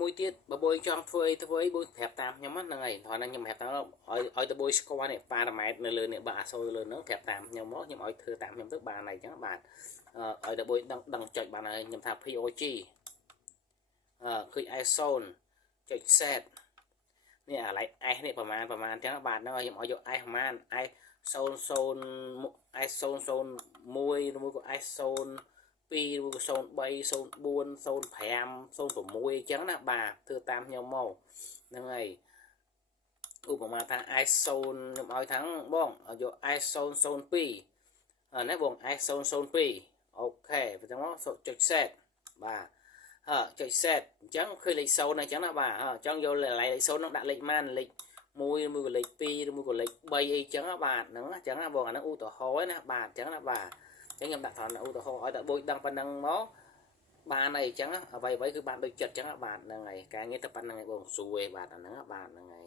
មួយទៀតបើបួយចង់ធ្វើបួយប្រាប់តាមខ្ញុំហ្នឹងហើយថតហ្នឹងខ្ញុំប្រាប់តាមឲ្យទៅបួយស្គាល់នេះប៉ារ៉ាម៉ែត្រនៅលើនេះបើអាសូរលើហ្នឹងប្រាប់តាមខ្ញុំមកខ្ញុំឲ្យធ្វើតាមខ្ញុំទៅបានហើយអញ្ចឹងបាទឲ្យទៅបួយដឹងចុចបានហើយខ្ញុំថា POG ឃើញ ISO ចុច set នេះអាឡៃ S នេះប្រហែលអញ្ចឹងបាទហ្នឹងខ្ញុំឲ្យយក S ប្រហែល S 00 S 001ឬមួយក៏ S 02ឬក៏03 04 05 06អញ្ចឹងណាបាទធ្វើតាមខ្ញុំមកហ្នឹងហើយឧបមាថា S 0ខ្ញុំឲ្យថាបងយក S 002ណាបង S 002អូខេអញ្ចឹងមកចុច set បាទចុច set អញ្ចឹងឃើញលេខ0អញ្ចឹងណាបាទអញ្ចឹងយកលេខ0ហ្នឹងដាក់លេខម៉ានលេខ1ឬមួយក៏លេខ2ឬមួយក៏លេខ3អីចឹងណាបាទហ្នឹងអញ្ចឹងណាបងអាហ្នឹងឧទាហរណ៍ណាបាទអញ្ចឹងណាបាទអញ្ចឹងខ្ញុំដាក់ត្រង់ឧទាហរណ៍ឲ្យតែបួយដឹងប៉ុណ្ណឹងមកបានអីអញ្ចឹងអ្វីគឺបានដូចចិត្តអញ្ចឹងបាទហ្នឹងហើយការងារទៅប៉ុណ្្នឹងឯងបងស្រួលឯងបាទអាហ្នឹងបាទហ្នឹងហើយ